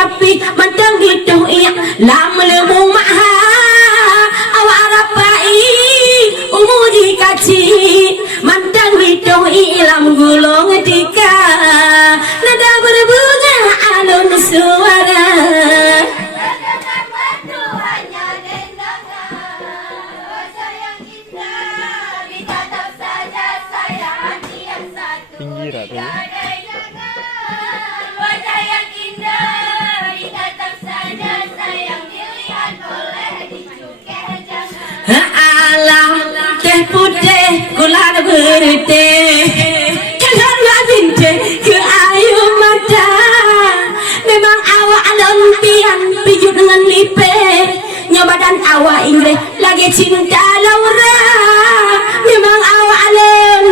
tapi mantang gitu iya lama lemu maha awak rapai umuji kaci mantang gitu ilam gulung tika nada berbunga alun suara pinggiran tuh. Wajah yang indah ditatap saja sayang dilihat oleh dicukai jangan. alam teh putih kulan berteh jangan binte ke ayu mata memang awak lempian pijut dengan lipe nyobadan awak inggris lagi cinta Laura memang awak alem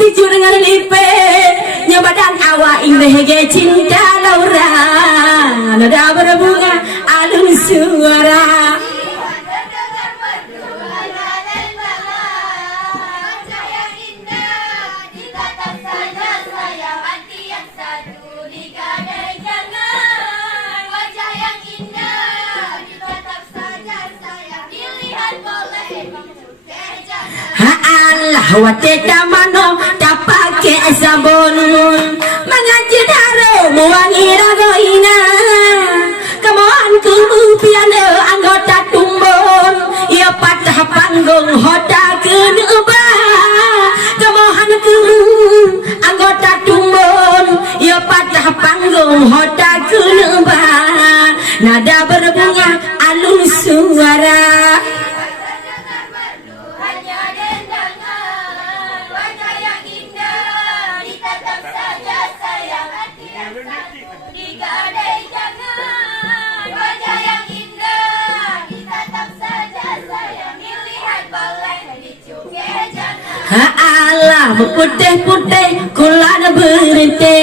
pijut dengan lipe nyobadan awak inggris lagi cinta Laura nada berbunga alun suara Wateta mano tak pakai sabun mengaji daro mewangi ragoina kemohon ku piano anggota tumbon ia patah panggung hota kedua kemohon ku anggota tumbon ia patah panggung hota kedua nada berbunga alun suara alam putih-putih kulan berhenti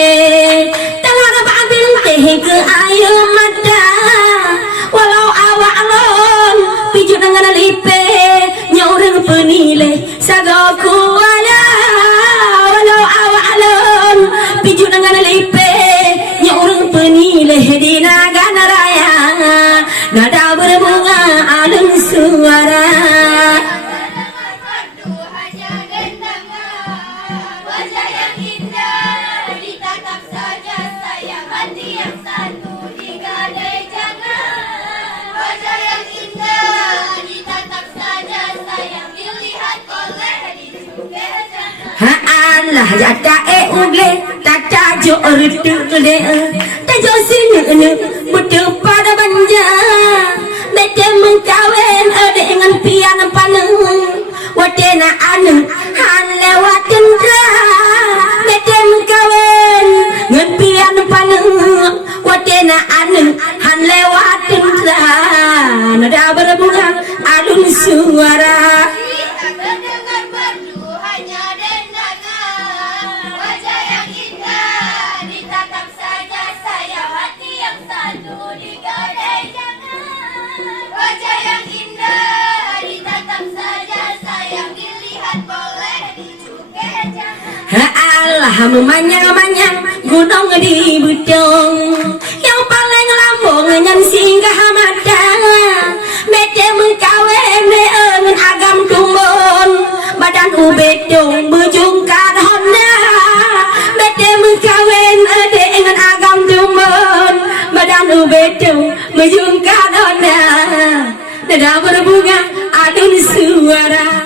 telah ambil teh ke ayu mata walau awak alon piju dengan lipe nyaureng penilai sagaku wala walau awak alon piju dengan lipe nyaureng penilai di nagana raya nada berbunga alun suara lah jata ugle tata jo ortu le tajo sini butuh pada banja bete mengkawin dengan pian paneng watena anu han lewatin dra bete mengkawin dengan pian paneng watena anu han lewatin dra nada berbunga alun suara memanyang-manyang gunung di Budong yang paling lambung nyan singgah mata bete mengkawin dengan agam tumbon badan ubedong bejungkar honda bete mengkawin dengan agam tumbon badan ubedong bejungkar honda nada berbunga alun suara